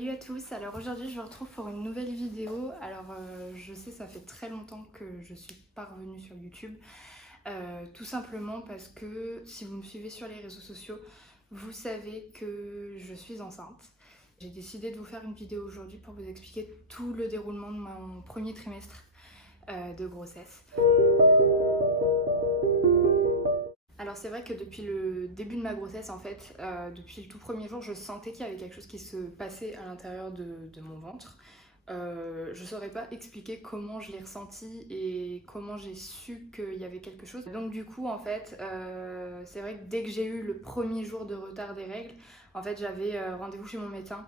Salut à tous, alors aujourd'hui je vous retrouve pour une nouvelle vidéo. Alors je sais, ça fait très longtemps que je suis pas revenue sur YouTube, tout simplement parce que si vous me suivez sur les réseaux sociaux, vous savez que je suis enceinte. J'ai décidé de vous faire une vidéo aujourd'hui pour vous expliquer tout le déroulement de mon premier trimestre de grossesse. Alors c'est vrai que depuis le début de ma grossesse, en fait, depuis le tout premier jour, je sentais qu'il y avait quelque chose qui se passait à l'intérieur de mon ventre. Je saurais pas expliquer comment je l'ai ressenti et comment j'ai su qu'il y avait quelque chose. Donc du coup, en fait, c'est vrai que dès que j'ai eu le premier jour de retard des règles, en fait, j'avais rendez-vous chez mon médecin.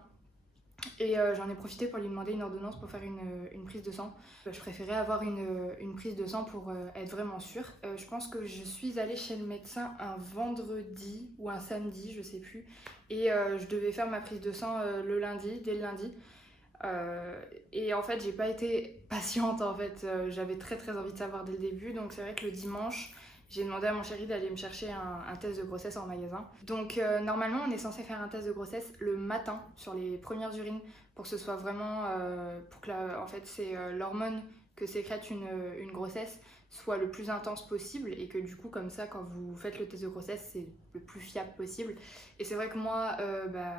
Et j'en ai profité pour lui demander une ordonnance pour faire une prise de sang. Je préférais avoir une prise de sang pour être vraiment sûre. Je pense que je suis allée chez le médecin un vendredi ou un samedi, je sais plus. Et je devais faire ma prise de sang le lundi, dès le lundi. Et en fait, j'ai pas été patiente en fait. J'avais très envie de savoir dès le début. Donc c'est vrai que le dimanche, j'ai demandé à mon chéri d'aller me chercher un test de grossesse en magasin. Donc normalement, on est censé faire un test de grossesse le matin sur les premières urines pour que ce soit vraiment, pour que en fait c'est l'hormone que sécrète une grossesse soit le plus intense possible et que du coup comme ça quand vous faites le test de grossesse c'est le plus fiable possible. Et c'est vrai que moi,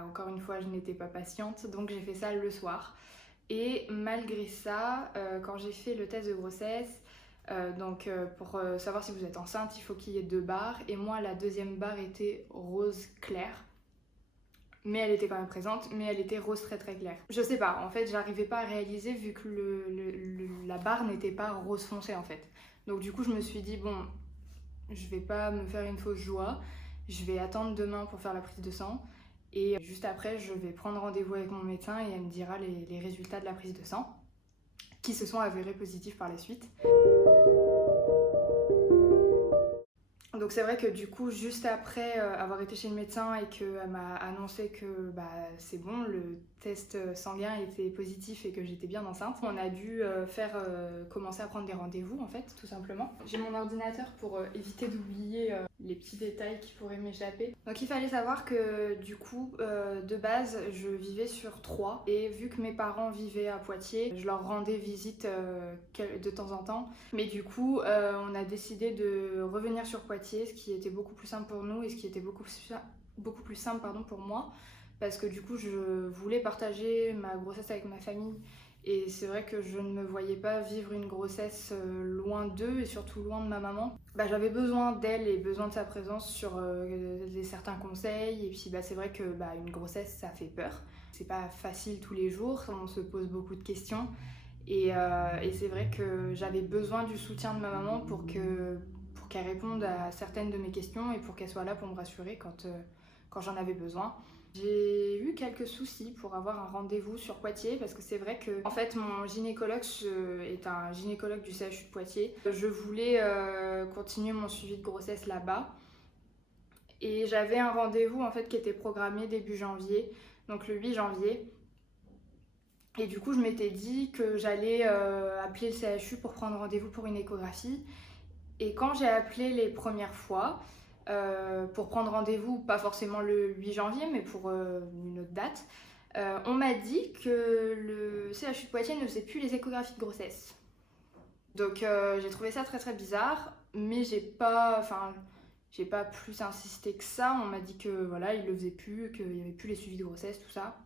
encore une fois, je n'étais pas patiente, donc j'ai fait ça le soir. Et malgré ça, quand j'ai fait le test de grossesse, pour savoir si vous êtes enceinte, il faut qu'il y ait 2 barres. Et moi, la deuxième barre était rose clair. Mais elle était quand même présente, mais elle était rose très claire. Je sais pas, en fait, j'arrivais pas à réaliser vu que la barre n'était pas rose foncé en fait. Donc du coup, je me suis dit, bon, je vais pas me faire une fausse joie, je vais attendre demain pour faire la prise de sang. Et juste après, je vais prendre rendez-vous avec mon médecin et elle me dira les résultats de la prise de sang, qui se sont avérés positifs par la suite. Donc c'est vrai que du coup, juste après avoir été chez le médecin et qu'elle m'a annoncé que c'est bon, le test sanguin était positif et que j'étais bien enceinte, on a dû commencer à prendre des rendez-vous en fait, tout simplement. J'ai mon ordinateur pour éviter d'oublier les petits détails qui pourraient m'échapper. Donc il fallait savoir que du coup, de base, je vivais sur Troyes et vu que mes parents vivaient à Poitiers, je leur rendais visite de temps en temps. Mais du coup, on a décidé de revenir sur Poitiers, ce qui était beaucoup plus simple pour nous et ce qui était beaucoup plus simple pour moi, parce que du coup, je voulais partager ma grossesse avec ma famille. Et c'est vrai que je ne me voyais pas vivre une grossesse loin d'eux et surtout loin de ma maman. J'avais besoin d'elle et besoin de sa présence sur certains conseils. Et puis c'est vrai que une grossesse, ça fait peur. C'est pas facile tous les jours, on se pose beaucoup de questions. Et c'est vrai que j'avais besoin du soutien de ma maman pour qu'elle réponde à certaines de mes questions et pour qu'elle soit là pour me rassurer quand j'en avais besoin. J'ai eu quelques soucis pour avoir un rendez-vous sur Poitiers parce que c'est vrai que en fait mon gynécologue est un gynécologue du CHU de Poitiers. Je voulais continuer mon suivi de grossesse là-bas et j'avais un rendez-vous en fait qui était programmé début janvier, donc le 8 janvier. Et du coup je m'étais dit que j'allais appeler le CHU pour prendre rendez-vous pour une échographie. Et quand j'ai appelé les premières fois, pour prendre rendez-vous, pas forcément le 8 janvier, mais pour une autre date, on m'a dit que le CHU de Poitiers ne faisait plus les échographies de grossesse. Donc j'ai trouvé ça très bizarre, mais j'ai pas plus insisté que ça. On m'a dit que voilà, il le faisait plus, qu'il n'y avait plus les suivis de grossesse, tout ça.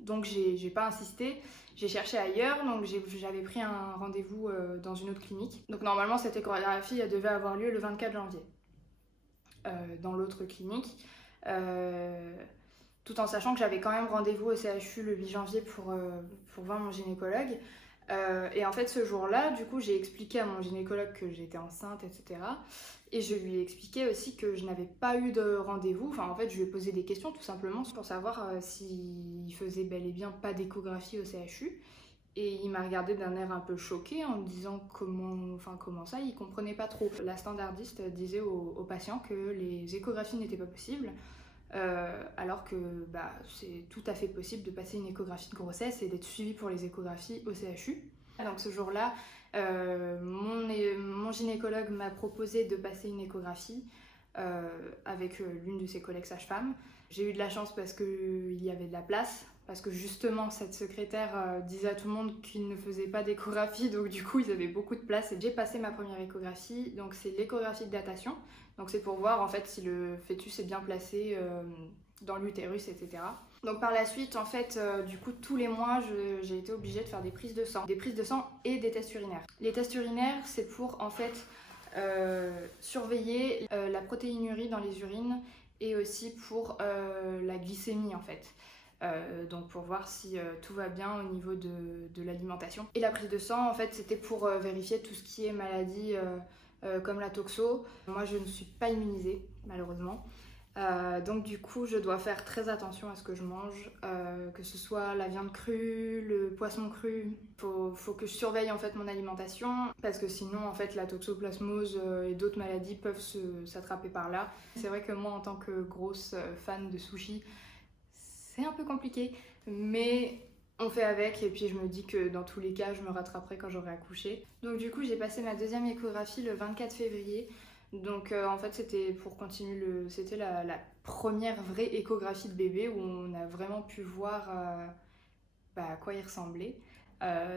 Donc j'ai pas insisté, j'ai cherché ailleurs, donc j'avais pris un rendez-vous dans une autre clinique. Donc normalement cette échographie elle devait avoir lieu le 24 janvier dans l'autre clinique, tout en sachant que j'avais quand même rendez-vous au CHU le 8 janvier pour voir mon gynécologue. Et en fait ce jour-là, du coup j'ai expliqué à mon gynécologue que j'étais enceinte, etc. Et je lui ai expliqué aussi que je n'avais pas eu de rendez-vous. Enfin en fait je lui ai posé des questions tout simplement pour savoir s'il faisait bel et bien pas d'échographie au CHU. Et il m'a regardé d'un air un peu choqué en me disant comment ça, il comprenait pas trop. La standardiste disait aux patients que les échographies n'étaient pas possibles. Alors que c'est tout à fait possible de passer une échographie de grossesse et d'être suivi pour les échographies au CHU. Donc ce jour-là, mon gynécologue m'a proposé de passer une échographie. avec l'une de ses collègues sages-femmes. J'ai eu de la chance parce qu'il y avait de la place, parce que justement cette secrétaire disait à tout le monde qu'il ne faisait pas d'échographie, donc du coup ils avaient beaucoup de place. Et j'ai passé ma première échographie, donc c'est l'échographie de datation, donc c'est pour voir en fait si le fœtus est bien placé dans l'utérus, etc. Donc par la suite, en fait, du coup, tous les mois, j'ai été obligée de faire des prises de sang. Des prises de sang et des tests urinaires. Les tests urinaires, c'est pour, en fait, surveiller la protéinurie dans les urines et aussi pour la glycémie, en fait. Donc pour voir si tout va bien au niveau de l'alimentation. Et la prise de sang, en fait, c'était pour vérifier tout ce qui est maladie comme la toxo. Moi, je ne suis pas immunisée, malheureusement. Donc du coup je dois faire très attention à ce que je mange, que ce soit la viande crue, le poisson cru. Faut que je surveille en fait mon alimentation parce que sinon en fait la toxoplasmose et d'autres maladies peuvent s'attraper par là. C'est vrai que moi en tant que grosse fan de sushi, c'est un peu compliqué, mais on fait avec et puis je me dis que dans tous les cas je me rattraperai quand j'aurai accouché. Donc du coup j'ai passé ma deuxième échographie le 24 février. Donc en fait c'était pour continuer c'était la première vraie échographie de bébé où on a vraiment pu voir à quoi il ressemblait.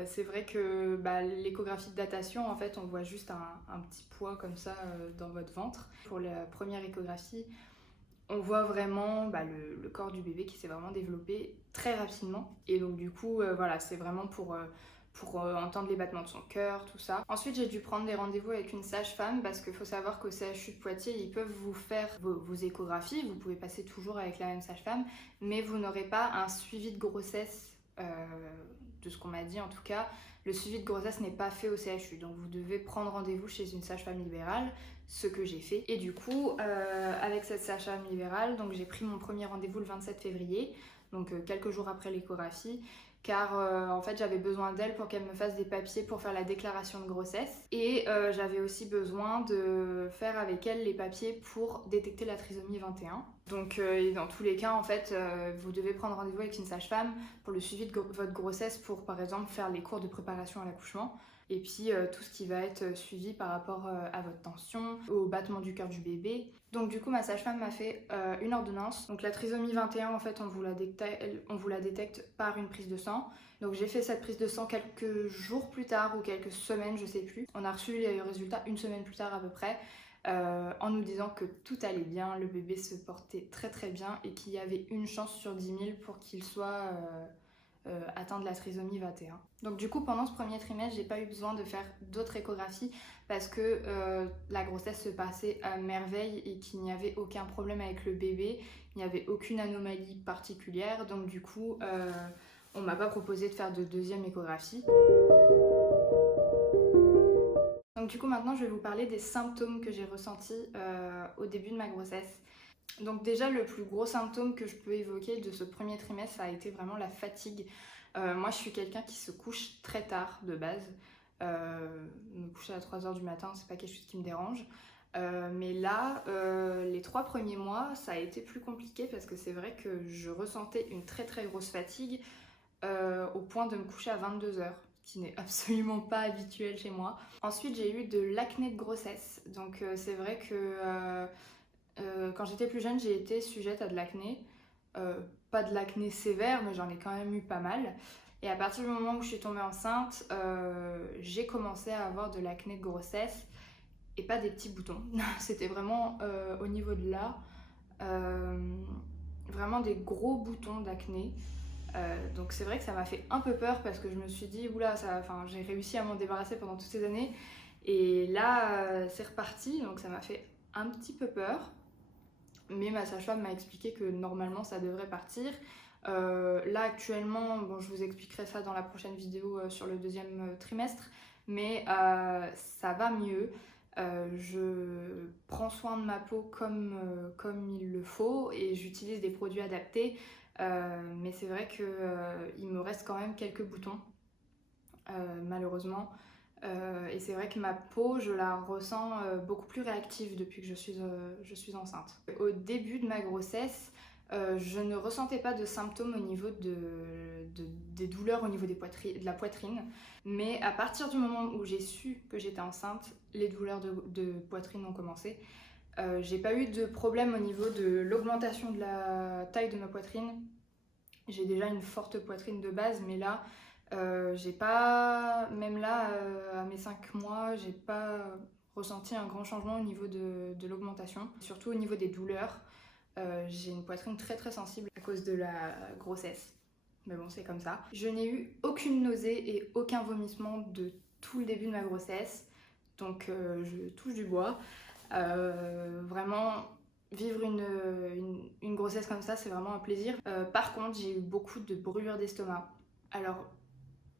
C'est vrai que l'échographie de datation, en fait on voit juste un petit poids comme ça dans votre ventre. Pour la première échographie, on voit vraiment le corps du bébé qui s'est vraiment développé très rapidement. Et donc du coup voilà, c'est vraiment pour entendre les battements de son cœur, tout ça. Ensuite, j'ai dû prendre des rendez-vous avec une sage-femme parce qu'il faut savoir qu'au CHU de Poitiers, ils peuvent vous faire vos échographies. Vous pouvez passer toujours avec la même sage-femme, mais vous n'aurez pas un suivi de grossesse, de ce qu'on m'a dit en tout cas. Le suivi de grossesse n'est pas fait au CHU, donc vous devez prendre rendez-vous chez une sage-femme libérale, ce que j'ai fait. Et du coup, avec cette sage-femme libérale, donc j'ai pris mon premier rendez-vous le 27 février, donc quelques jours après l'échographie, car en fait j'avais besoin d'elle pour qu'elle me fasse des papiers pour faire la déclaration de grossesse et j'avais aussi besoin de faire avec elle les papiers pour détecter la trisomie 21. Donc dans tous les cas en fait vous devez prendre rendez-vous avec une sage-femme pour le suivi de votre grossesse, pour par exemple faire les cours de préparation à l'accouchement et puis tout ce qui va être suivi par rapport à votre tension, au battement du cœur du bébé. Donc du coup ma sage-femme m'a fait une ordonnance. Donc la trisomie 21 en fait on vous la détecte par une prise de sang. Donc j'ai fait cette prise de sang quelques jours plus tard ou quelques semaines, je sais plus. On a reçu les résultats une semaine plus tard à peu près, en nous disant que tout allait bien, le bébé se portait très très bien et qu'il y avait une chance sur 10 000 pour qu'il soit atteint de la trisomie 21. Donc du coup pendant ce premier trimestre j'ai pas eu besoin de faire d'autres échographies parce que la grossesse se passait à merveille et qu'il n'y avait aucun problème avec le bébé, il n'y avait aucune anomalie particulière, donc du coup on m'a pas proposé de faire de deuxième échographie. Donc du coup maintenant je vais vous parler des symptômes que j'ai ressentis au début de ma grossesse. Donc déjà le plus gros symptôme que je peux évoquer de ce premier trimestre, ça a été vraiment la fatigue. Moi je suis quelqu'un qui se couche très tard de base. Me coucher à 3h du matin, c'est pas quelque chose qui me dérange. Mais là, les 3 premiers mois, ça a été plus compliqué parce que c'est vrai que je ressentais une très très grosse fatigue au point de me coucher à 22h, ce qui n'est absolument pas habituel chez moi. Ensuite j'ai eu de l'acné de grossesse, donc c'est vrai que quand j'étais plus jeune, j'ai été sujette à de l'acné. Pas de l'acné sévère, mais j'en ai quand même eu pas mal. Et à partir du moment où je suis tombée enceinte, j'ai commencé à avoir de l'acné de grossesse et pas des petits boutons. C'était vraiment au niveau de là, vraiment des gros boutons d'acné. Donc c'est vrai que ça m'a fait un peu peur parce que je me suis dit, oula, j'ai réussi à m'en débarrasser pendant toutes ces années. Et là, c'est reparti, donc ça m'a fait un petit peu peur. Mais ma sage-femme m'a expliqué que normalement ça devrait partir. Là actuellement, bon, je vous expliquerai ça dans la prochaine vidéo sur le deuxième trimestre, mais ça va mieux. Je prends soin de ma peau comme il le faut et j'utilise des produits adaptés, mais c'est vrai qu'il me reste quand même quelques boutons, malheureusement. Et c'est vrai que ma peau, je la ressens beaucoup plus réactive depuis que je suis enceinte. Au début de ma grossesse, je ne ressentais pas de symptômes au niveau des douleurs au niveau de la poitrine. Mais à partir du moment où j'ai su que j'étais enceinte, les douleurs de poitrine ont commencé. J'ai pas eu de problème au niveau de l'augmentation de la taille de ma poitrine. J'ai déjà une forte poitrine de base, mais là, j'ai pas, même là, à mes 5 mois, j'ai pas ressenti un grand changement au niveau de l'augmentation. Surtout au niveau des douleurs, j'ai une poitrine très très sensible à cause de la grossesse. Mais bon, c'est comme ça. Je n'ai eu aucune nausée et aucun vomissement de tout le début de ma grossesse. Donc je touche du bois. Vraiment, vivre une grossesse comme ça, c'est vraiment un plaisir. Par contre, j'ai eu beaucoup de brûlures d'estomac. Alors,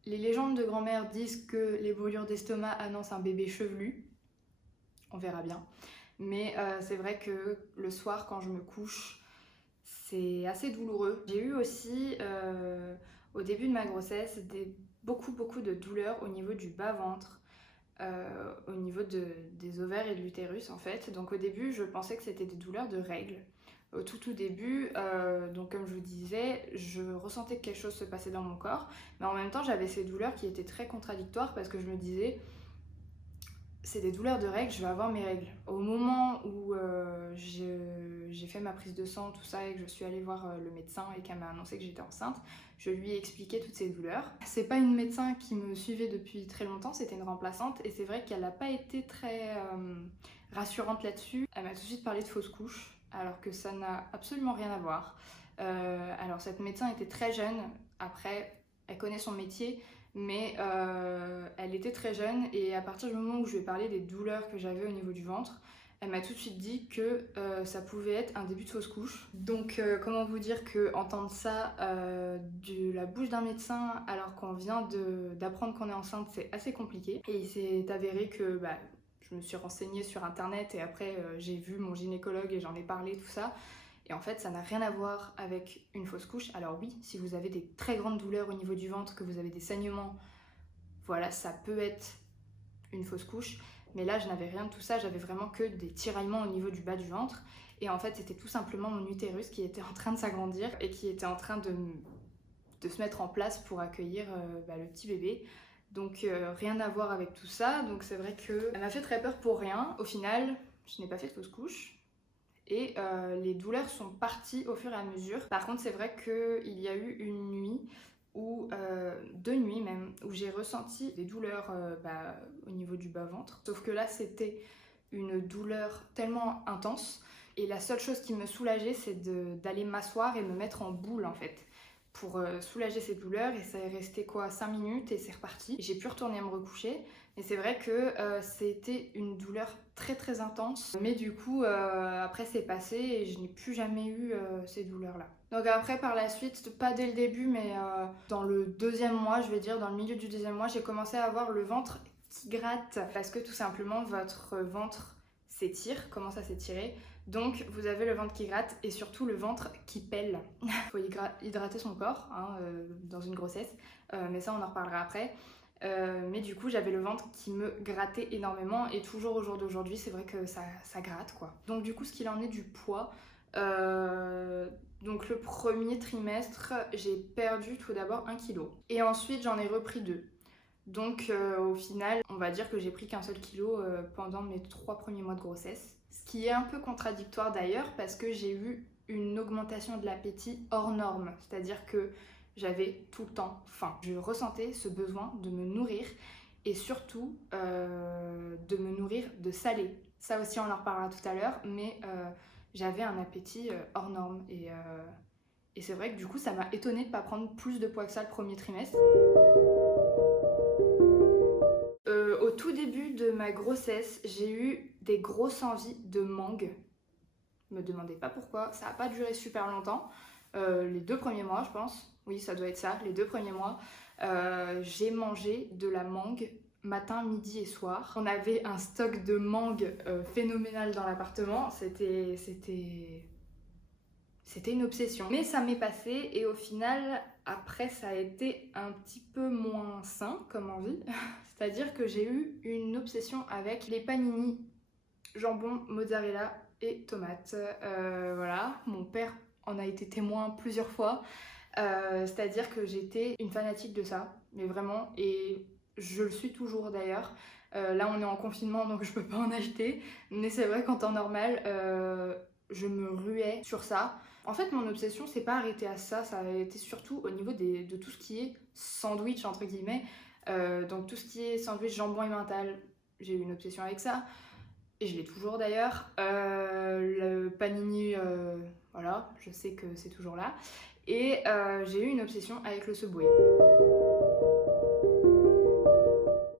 les légendes de grand-mère disent que les brûlures d'estomac annoncent un bébé chevelu. On verra bien. Mais c'est vrai que le soir, quand je me couche, c'est assez douloureux. J'ai eu aussi, au début de ma grossesse, beaucoup de douleurs au niveau du bas-ventre. Au niveau des ovaires et de l'utérus en fait. Donc au début je pensais que c'était des douleurs de règles. Au tout début, donc comme je vous disais, je ressentais que quelque chose se passait dans mon corps, mais en même temps j'avais ces douleurs qui étaient très contradictoires parce que je me disais c'est des douleurs de règles, je vais avoir mes règles. Au moment où j'ai fait ma prise de sang, tout ça, et que je suis allée voir le médecin et qu'elle m'a annoncé que j'étais enceinte, je lui ai expliqué toutes ces douleurs. C'est pas une médecin qui me suivait depuis très longtemps, c'était une remplaçante, et c'est vrai qu'elle n'a pas été très rassurante là-dessus. Elle m'a tout de suite parlé de fausse couche, alors que ça n'a absolument rien à voir. Alors cette médecin était très jeune, après elle connaît son métier, mais elle était très jeune et à partir du moment où je lui ai parlé des douleurs que j'avais au niveau du ventre, elle m'a tout de suite dit que ça pouvait être un début de fausse couche. Donc comment vous dire que entendre ça de la bouche d'un médecin alors qu'on vient d'apprendre qu'on est enceinte, c'est assez compliqué. Et il s'est avéré que je me suis renseignée sur internet et après j'ai vu mon gynécologue et j'en ai parlé, tout ça. Et en fait, ça n'a rien à voir avec une fausse couche. Alors oui, si vous avez des très grandes douleurs au niveau du ventre, que vous avez des saignements, voilà, ça peut être une fausse couche. Mais là, je n'avais rien de tout ça, j'avais vraiment que des tiraillements au niveau du bas du ventre. Et en fait, c'était tout simplement mon utérus qui était en train de s'agrandir et qui était en train de se mettre en place pour accueillir le petit bébé. Donc rien à voir avec tout ça. Donc c'est vrai qu'elle m'a fait très peur pour rien. Au final, je n'ai pas fait de fausse couche. Et les douleurs sont parties au fur et à mesure. Par contre, c'est vrai qu'il y a eu une nuit, ou 2 nuits même, où j'ai ressenti des douleurs au niveau du bas-ventre. Sauf que là, c'était une douleur tellement intense. Et la seule chose qui me soulageait, c'est d'aller m'asseoir et me mettre en boule en fait, pour soulager ces douleurs. Et ça est resté 5 minutes et c'est reparti. J'ai pu retourner me recoucher. Et c'est vrai que c'était une douleur très très intense. Mais du coup, après c'est passé et je n'ai plus jamais eu ces douleurs-là. Donc après, par la suite, pas dès le début, mais dans le 2e mois, je vais dire, dans le milieu du 2e mois, j'ai commencé à avoir le ventre qui gratte. Parce que tout simplement, votre ventre s'étire, commence à s'étirer. Donc vous avez le ventre qui gratte et surtout le ventre qui pèle. Il faut hydrater son corps dans une grossesse, mais ça on en reparlera après. Mais du coup j'avais le ventre qui me grattait énormément et toujours au jour d'aujourd'hui c'est vrai que ça gratte quoi. Donc du coup ce qu'il en est du poids, donc le premier trimestre j'ai perdu tout d'abord 1 kg et ensuite j'en ai repris 2. Donc au final on va dire que j'ai pris qu'un seul kilo pendant mes 3 premiers mois de grossesse. Ce qui est un peu contradictoire d'ailleurs parce que j'ai eu une augmentation de l'appétit hors norme, c'est-à-dire que j'avais tout le temps faim. Je ressentais ce besoin de me nourrir et surtout de me nourrir de salé. Ça aussi on en reparlera tout à l'heure, mais j'avais un appétit hors norme et c'est vrai que du coup ça m'a étonnée de ne pas prendre plus de poids que ça le premier trimestre. Au tout début de ma grossesse, j'ai eu des grosses envies de mangue. Me demandez pas pourquoi, ça n'a pas duré super longtemps. Les 2 premiers mois, je pense. Oui, ça doit être ça, les 2 premiers mois. J'ai mangé de la mangue matin, midi et soir. On avait un stock de mangue phénoménal dans l'appartement. C'était une obsession. Mais ça m'est passé et au final, après, ça a été un petit peu moins sain comme envie. C'est-à-dire que j'ai eu une obsession avec les panini, jambon, mozzarella et tomates. Voilà, mon père en a été témoin plusieurs fois. C'est-à-dire que j'étais une fanatique de ça, mais vraiment, et je le suis toujours d'ailleurs. Là on est en confinement donc je peux pas en acheter, mais c'est vrai qu'en temps normal je me ruais sur ça. En fait mon obsession c'est pas arrêté à ça, ça a été surtout au niveau de tout ce qui est sandwich entre guillemets. Donc tout ce qui est sandwich jambon et mental, j'ai eu une obsession avec ça. Et je l'ai toujours d'ailleurs. Le panini, voilà, je sais que c'est toujours là. Et j'ai eu une obsession avec le Subway.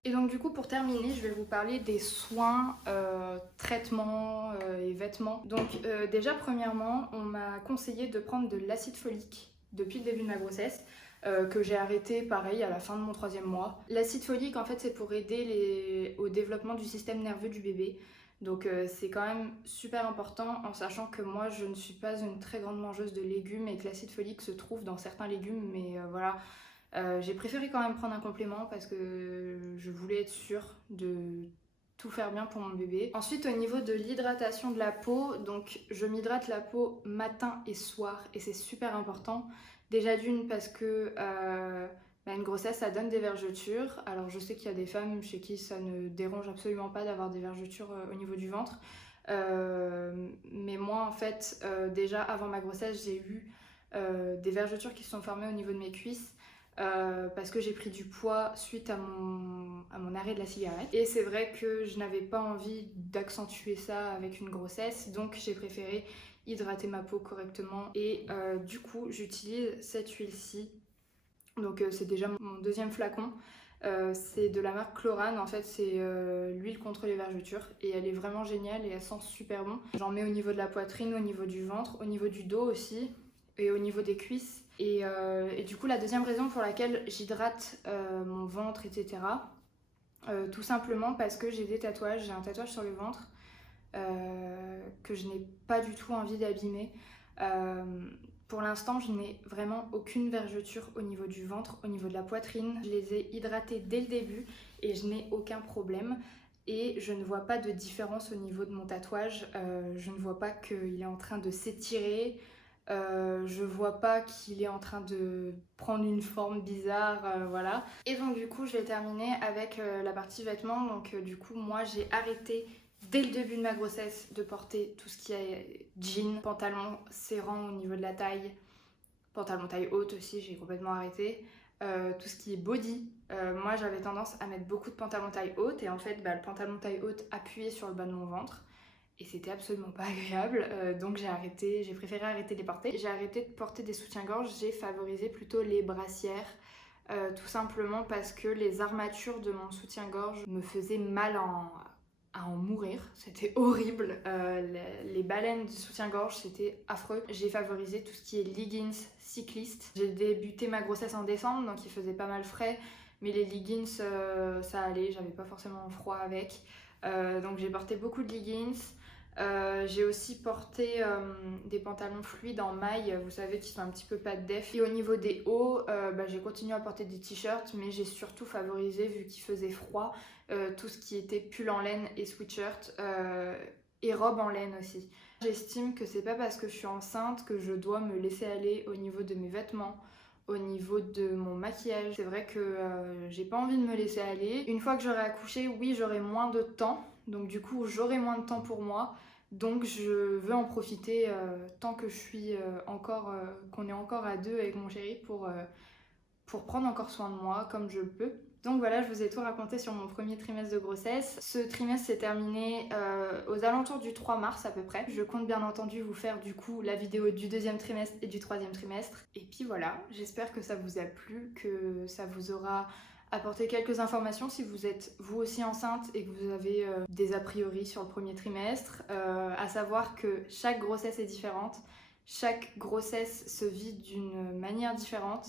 Et donc du coup pour terminer, je vais vous parler des soins, traitements et vêtements. Donc déjà premièrement, on m'a conseillé de prendre de l'acide folique depuis le début de ma grossesse. Que j'ai arrêté pareil à la fin de mon 3e mois. L'acide folique en fait c'est pour aider au développement du système nerveux du bébé. Donc c'est quand même super important en sachant que moi je ne suis pas une très grande mangeuse de légumes et que l'acide folique se trouve dans certains légumes, mais voilà. J'ai préféré quand même prendre un complément parce que je voulais être sûre de tout faire bien pour mon bébé. Ensuite au niveau de l'hydratation de la peau, donc je m'hydrate la peau matin et soir et c'est super important. Déjà d'une parce que une grossesse ça donne des vergetures. Alors je sais qu'il y a des femmes chez qui ça ne dérange absolument pas d'avoir des vergetures au niveau du ventre. Mais moi en fait déjà avant ma grossesse j'ai eu des vergetures qui se sont formées au niveau de mes cuisses. Parce que j'ai pris du poids suite à mon arrêt de la cigarette. Et c'est vrai que je n'avais pas envie d'accentuer ça avec une grossesse, donc j'ai préféré hydrater ma peau correctement. Et du coup, j'utilise cette huile-ci. Donc c'est déjà mon 2e flacon. C'est de la marque Chlorane, en fait c'est l'huile contre les vergetures et elle est vraiment géniale et elle sent super bon. J'en mets au niveau de la poitrine, au niveau du ventre, au niveau du dos aussi et au niveau des cuisses. Et du coup la 2e raison pour laquelle j'hydrate mon ventre etc. Tout simplement parce que j'ai des tatouages, j'ai un tatouage sur le ventre que je n'ai pas du tout envie d'abîmer. Pour l'instant, je n'ai vraiment aucune vergeture au niveau du ventre, au niveau de la poitrine. Je les ai hydratées dès le début et je n'ai aucun problème. Et je ne vois pas de différence au niveau de mon tatouage. Je ne vois pas qu'il est en train de s'étirer. Je vois pas qu'il est en train de prendre une forme bizarre, voilà. Et donc du coup, je vais terminer avec la partie vêtements. Donc du coup, moi, j'ai arrêté dès le début de ma grossesse de porter tout ce qui est jean, pantalon serrant au niveau de la taille, pantalon taille haute aussi, j'ai complètement arrêté. Tout ce qui est body, moi j'avais tendance à mettre beaucoup de pantalons taille haute et en fait le pantalon taille haute appuyait sur le bas de mon ventre et c'était absolument pas agréable, donc j'ai préféré arrêter de les porter. J'ai arrêté de porter des soutiens-gorge, j'ai favorisé plutôt les brassières. Tout simplement parce que les armatures de mon soutien-gorge me faisaient mal à en mourir, c'était horrible. Les baleines du soutien-gorge, c'était affreux. J'ai favorisé tout ce qui est leggings cyclistes. J'ai débuté ma grossesse en décembre, donc il faisait pas mal frais, mais les leggings, ça allait, j'avais pas forcément froid avec. Donc j'ai porté beaucoup de leggings. J'ai aussi porté des pantalons fluides en maille, vous savez, qui sont un petit peu pattes def. Et au niveau des hauts, j'ai continué à porter des t-shirts, mais j'ai surtout favorisé, vu qu'il faisait froid, tout ce qui était pull en laine et sweatshirt et robe en laine aussi. J'estime que c'est pas parce que je suis enceinte que je dois me laisser aller au niveau de mes vêtements, au niveau de mon maquillage. C'est vrai que j'ai pas envie de me laisser aller. Une fois que j'aurai accouché, oui, j'aurai moins de temps. Donc du coup, j'aurai moins de temps pour moi. Donc je veux en profiter tant que je suis qu'on est encore à 2 avec mon chéri pour prendre encore soin de moi comme je le peux. Donc voilà, je vous ai tout raconté sur mon premier trimestre de grossesse. Ce trimestre s'est terminé aux alentours du 3 mars à peu près. Je compte bien entendu vous faire du coup la vidéo du 2e trimestre et du 3e trimestre. Et puis voilà, j'espère que ça vous a plu, que ça vous aura apporté quelques informations si vous êtes vous aussi enceinte et que vous avez des a priori sur le premier trimestre. À savoir que chaque grossesse est différente, chaque grossesse se vit d'une manière différente.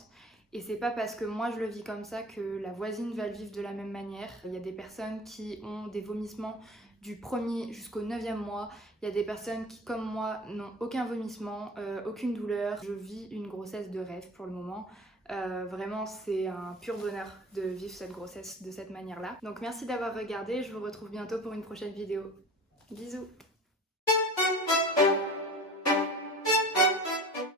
Et c'est pas parce que moi je le vis comme ça que la voisine va le vivre de la même manière. Il y a des personnes qui ont des vomissements du 1er jusqu'au 9e mois. Il y a des personnes qui, comme moi, n'ont aucun vomissement, aucune douleur. Je vis une grossesse de rêve pour le moment. Vraiment, c'est un pur bonheur de vivre cette grossesse de cette manière-là. Donc merci d'avoir regardé. Je vous retrouve bientôt pour une prochaine vidéo. Bisous!